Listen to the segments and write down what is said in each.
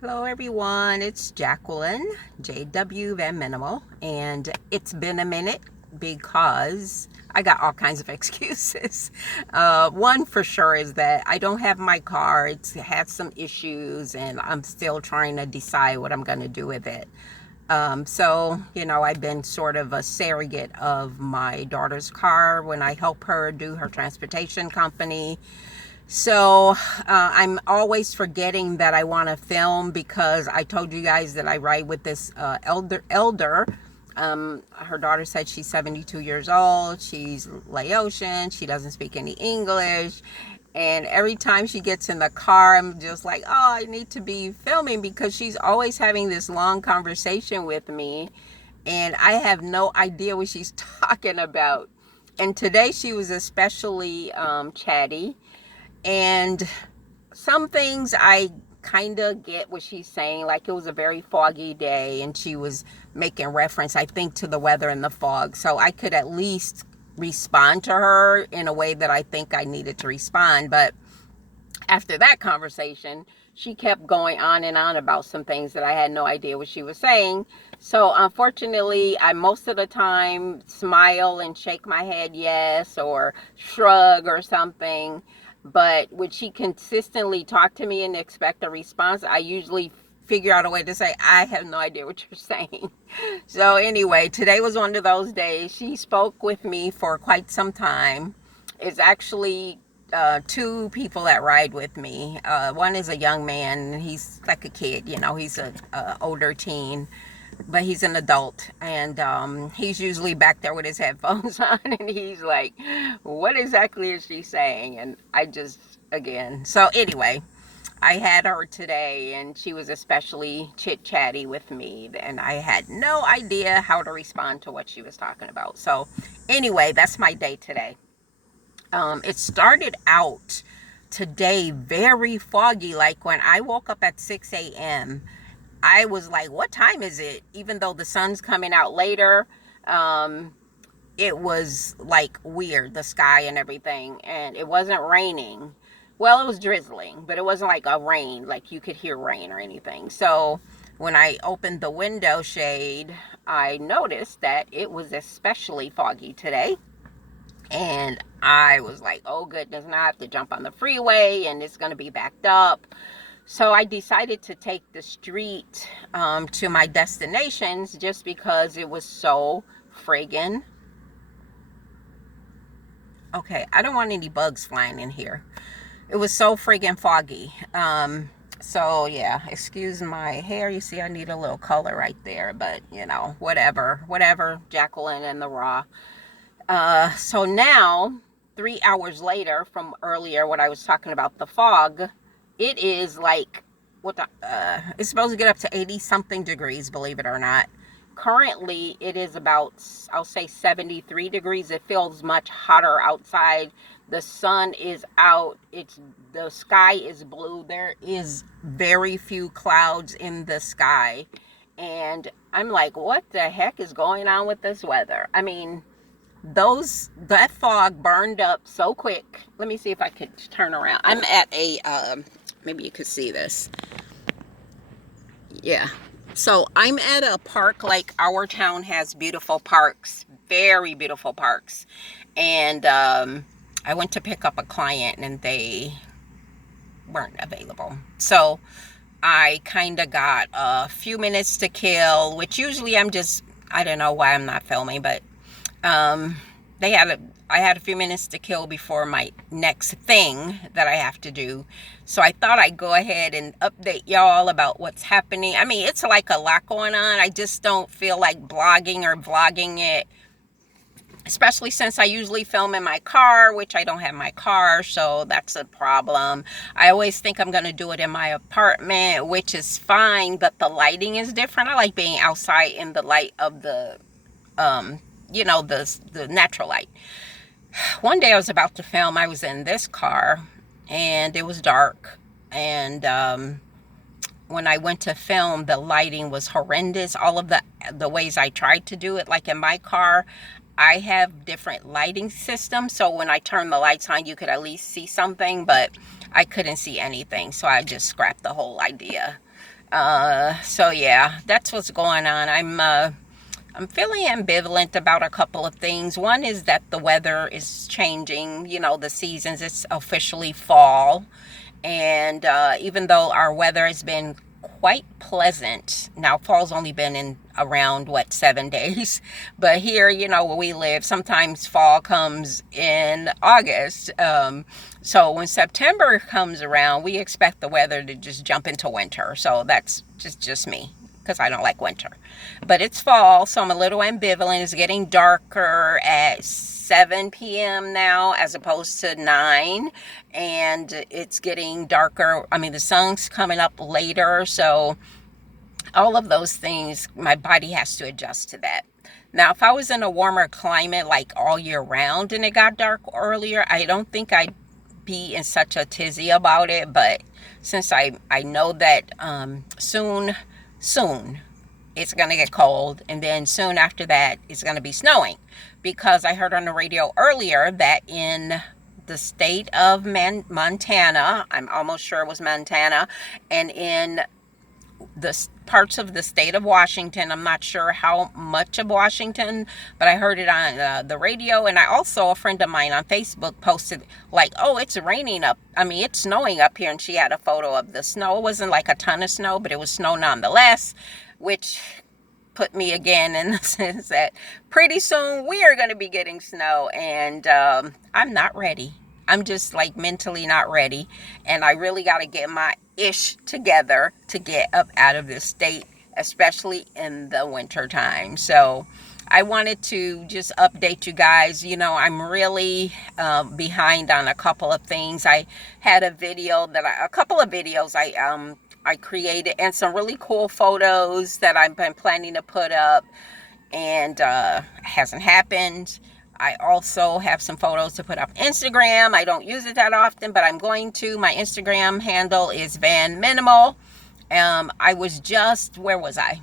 Hello everyone, it's Jacqueline, JW Van Minimal, and it's been a minute because I got all kinds of excuses. One for sure is that I don't have my car. It's had some issues and I'm still trying to decide what I'm going to do with it. I've been sort of a surrogate of my daughter's car when I help her do her transportation company. I'm always forgetting that I want to film because I told you guys that I ride with this elder. Her daughter said she's 72 years old. She's Laotian. She doesn't speak any English. And every time she gets in the car, I'm just like, oh, I need to be filming because she's always having this long conversation with me. And I have no idea what she's talking about. And today she was especially chatty. And some things I kind of get what she's saying. Like, it was a very foggy day and she was making reference, I think, to the weather and the fog. So I could at least respond to her in a way that I think I needed to respond. But after that conversation, she kept going on and on about some things that I had no idea what she was saying. So unfortunately, I most of the time smile and shake my head yes or shrug or something. But when she consistently talk to me and expect a response, I usually figure out a way to say, I have no idea what you're saying. So anyway, today was one of those days. She spoke with me for quite some time. It's actually two people that ride with me. One is a young man. He's like a kid, he's a older teen, but he's an adult. And he's usually back there with his headphones on. And he's like, what exactly is she saying? And I just, again. So anyway, I had her today and she was especially chit-chatty with me. And I had no idea how to respond to what she was talking about. So anyway, that's my day today. It started out today very foggy. Like when I woke up at 6 a.m., I was like, what time is it? Even though the sun's coming out later, it was like weird, the sky and everything. And it wasn't raining. Well, it was drizzling, but it wasn't like a rain, like you could hear rain or anything. So when I opened the window shade, I noticed that it was especially foggy today. And I was like, oh goodness, now I have to jump on the freeway and it's going to be backed up. So I decided to take the street to my destinations just because it was so friggin'. Okay, I don't want any bugs flying in here. It was so friggin' foggy. So yeah, excuse my hair. You see, I need a little color right there, but whatever, Jacqueline and the Raw. So now, 3 hours later from earlier, what I was talking about, the fog, it is like, it's supposed to get up to 80 something degrees, believe it or not. Currently, it is about, I'll say 73 degrees. It feels much hotter outside. The sun is out. The sky is blue. There is very few clouds in the sky. And I'm like, what the heck is going on with this weather? I mean, that fog burned up so quick. Let me see if I could turn around. I'm at a maybe you could see this. Yeah. So I'm at a park. Like, our town has beautiful parks, very beautiful parks. And I went to pick up a client and they weren't available. So I kind of got a few minutes to kill, which usually I don't know why I'm not filming, but um, I had a few minutes to kill before my next thing that I have to do. So I thought I'd go ahead and update y'all about what's happening. I mean, it's like a lot going on. I just don't feel like blogging or vlogging it, especially since I usually film in my car, which I don't have my car, so that's a problem. I always think I'm going to do it in my apartment, which is fine, but the lighting is different. I like being outside in the light of the the natural light. One day I was about to film. I was in this car and it was dark, and when I went to film, the lighting was horrendous. All of the ways I tried to do it, like in my car, I have different lighting systems, so when I turn the lights on, you could at least see something, but I couldn't see anything, so I just scrapped the whole idea. So yeah, that's what's going on. I'm feeling ambivalent about a couple of things. One is that the weather is changing, you know, the seasons. It's officially fall. And even though our weather has been quite pleasant, now fall's only been in around, what, 7 days? But here, you know, where we live, sometimes fall comes in August. So when September comes around, we expect the weather to just jump into winter. So that's just me, because I don't like winter. But it's fall, so I'm a little ambivalent. It's getting darker at 7 p.m. now as opposed to 9. And it's getting darker. I mean, the sun's coming up later. So all of those things, my body has to adjust to that. Now, if I was in a warmer climate like all year round and it got dark earlier, I don't think I'd be in such a tizzy about it. But since I know that soon it's going to get cold, and then soon after that it's going to be snowing, because I heard on the radio earlier that in the state of Montana, I'm almost sure it was Montana, and in the parts of the state of Washington, I'm not sure how much of Washington, but I heard it on the radio. And I also, a friend of mine on Facebook posted like, oh, it's raining up, I mean, it's snowing up here, and she had a photo of the snow. It wasn't like a ton of snow, but it was snow nonetheless, which put me again in the sense that pretty soon we are going to be getting snow, and I'm not ready. I'm just like mentally not ready, and I really got to get my ish together to get up out of this state, especially in the winter time. So I wanted to just update you guys. You know, I'm really behind on a couple of things. I had a couple of videos I created, and some really cool photos that I've been planning to put up, and hasn't happened. I also have some photos to put up Instagram. I don't use it that often, but I'm going to. My Instagram handle is Van Minimal. Where was I?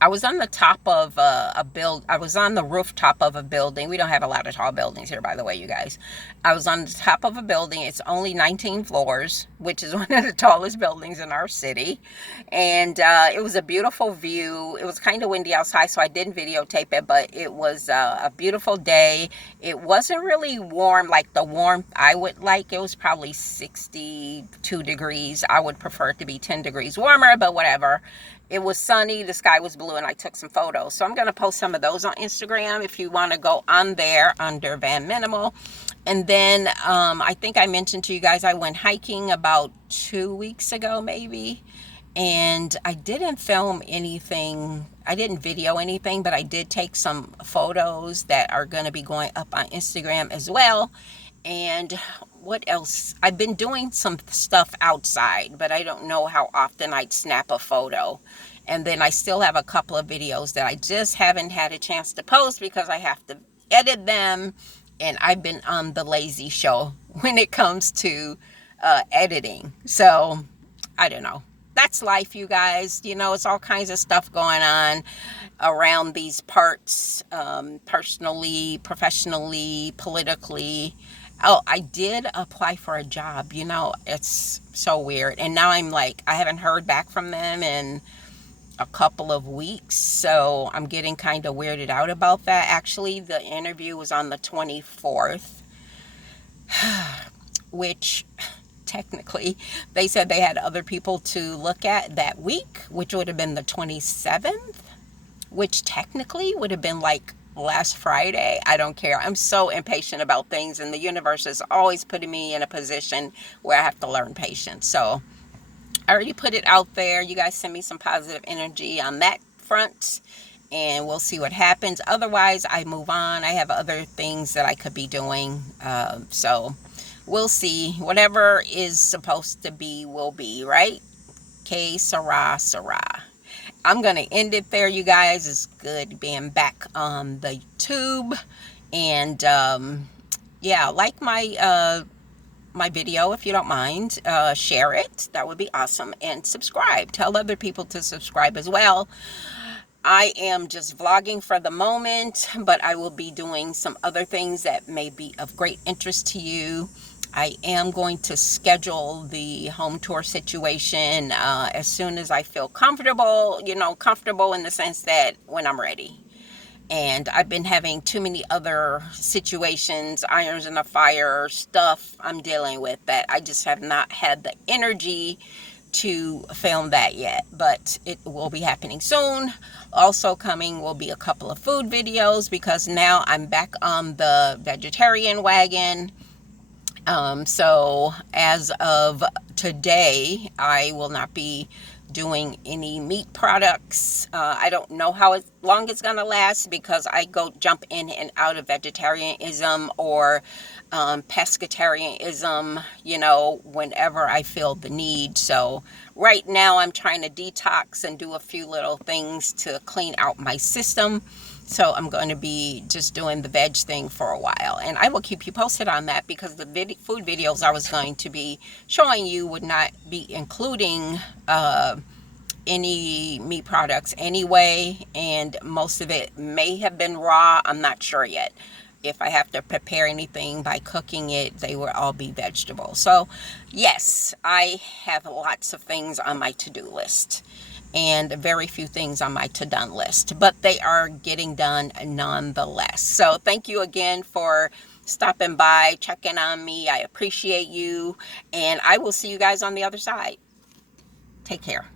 I was on the top of I was on the rooftop of a building. We don't have a lot of tall buildings here, by the way, you guys. I was on the top of a building. It's only 19 floors, which is one of the tallest buildings in our city. And it was a beautiful view. It was kind of windy outside, so I didn't videotape it, but it was a beautiful day. It wasn't really warm, like the warmth I would like. It was probably 62 degrees. I would prefer it to be 10 degrees warmer, but whatever. It was sunny, the sky was blue, and I took some photos. So I'm going to post some of those on Instagram if you want to go on there under Van Minimal. And then I think I mentioned to you guys I went hiking about 2 weeks ago maybe. And I didn't film anything. I didn't video anything, but I did take some photos that are going to be going up on Instagram as well. And what else? I've been doing some stuff outside, but I don't know how often I'd snap a photo. And then I still have a couple of videos that I just haven't had a chance to post because I have to edit them. And I've been on the lazy show when it comes to editing. So I don't know. That's life, you guys. You know, it's all kinds of stuff going on around these parts, personally, professionally, politically. Oh, I did apply for a job. You know, it's so weird. And now I'm like, I haven't heard back from them in a couple of weeks. So I'm getting kind of weirded out about that. Actually, the interview was on the 24th, which technically they said they had other people to look at that week, which would have been the 27th, which technically would have been like last Friday. I don't care. I'm so impatient about things, and the universe is always putting me in a position where I have to learn patience. So I already put it out there. You guys send me some positive energy on that front, and we'll see what happens. Otherwise, I move on. I have other things that I could be doing. So we'll see. Whatever is supposed to be will be, right? Que sera, sera. I'm going to end it there, you guys. It's good being back on the YouTube. And yeah, like my video if you don't mind. Share it. That would be awesome. And subscribe. Tell other people to subscribe as well. I am just vlogging for the moment, but I will be doing some other things that may be of great interest to you. I am going to schedule the home tour situation as soon as I feel comfortable, comfortable in the sense that when I'm ready. And I've been having too many other situations, irons in the fire, stuff I'm dealing with, that I just have not had the energy to film that yet. But it will be happening soon. Also coming will be a couple of food videos, because now I'm back on the vegetarian wagon. So as of today, I will not be doing any meat products. I don't know how long it's gonna last, because I jump in and out of vegetarianism or pescatarianism, whenever I feel the need. So right now I'm trying to detox and do a few little things to clean out my system. So I'm going to be just doing the veg thing for a while, and I will keep you posted on that, because the food videos I was going to be showing you would not be including any meat products anyway, and most of it may have been raw. I'm not sure yet. If I have to prepare anything by cooking it, they will all be vegetables. So yes, I have lots of things on my to-do list and very few things on my to-done list, but they are getting done nonetheless. So thank you again for stopping by, checking on me. I appreciate you, and I will see you guys on the other side. Take care.